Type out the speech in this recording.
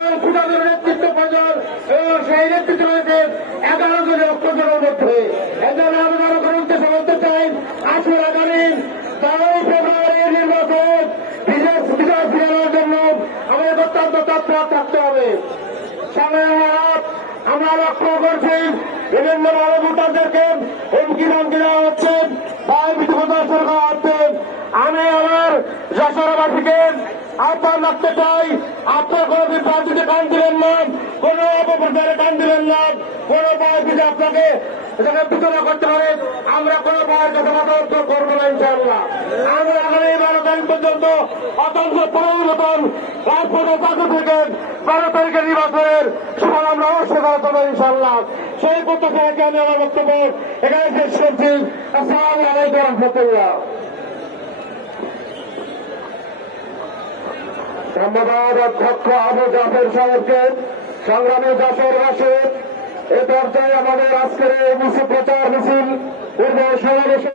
নেতৃত্ব প্রয়োজন এবং সেই নেতৃত্ব রয়েছে 11 জনের অক্ষজনের মধ্যে। এজন্য আমি জনগণ উদ্দেশ্যে বলতে চাই, আসুন আগামী 12 ফেব্রুয়ারির নির্বাচন বিজয় ফিরানোর জন্য আমাদের অত্যন্ত তৎপর থাকতে হবে। আমরা লক্ষ্য করছি বিভিন্ন বড় ভোটারদেরকে হুমকি ধমকি দেওয়া হচ্ছে, ভয়ভীতি প্রদর্শন করা হচ্ছে। আমি আমার যশোরবাসীকে আহ্বান রাখতে চাই, আপনার কোন বিভ্রান্তিতে কান দিলেন না, কোন অপপ্রচারে কান দিলেন না, কোন ভয়ভীতি আপনাকে বিতরণ করতে পারে। আমরা কোন ভয়ের কথা মতো করবো না ইনশাআল্লাহ। আমরা আগামী 12 তারিখ পর্যন্ত অত্যন্ত পরিবর্তন রাজপথে চাকরি থেকে 12 তারিখের নির্বাচনের সুফল আমরা অবশ্যই করা যাবে ইনশাআল্লাহ। সেই প্রত্যাশা রেখে আমি আমার বক্তব্য এখানে শেষ করছি। আসসালামু আলাইকুম রহমতুল্লাহ। ধন্যবাদ অধ্যক্ষ আবু জাফর সাহেবকে। সংগ্রামী যশোরবাসী, এ পর্যায়ে আমাদের আজকের এই মিছিল প্রচার মিছিল পূর্ব সমাবেশ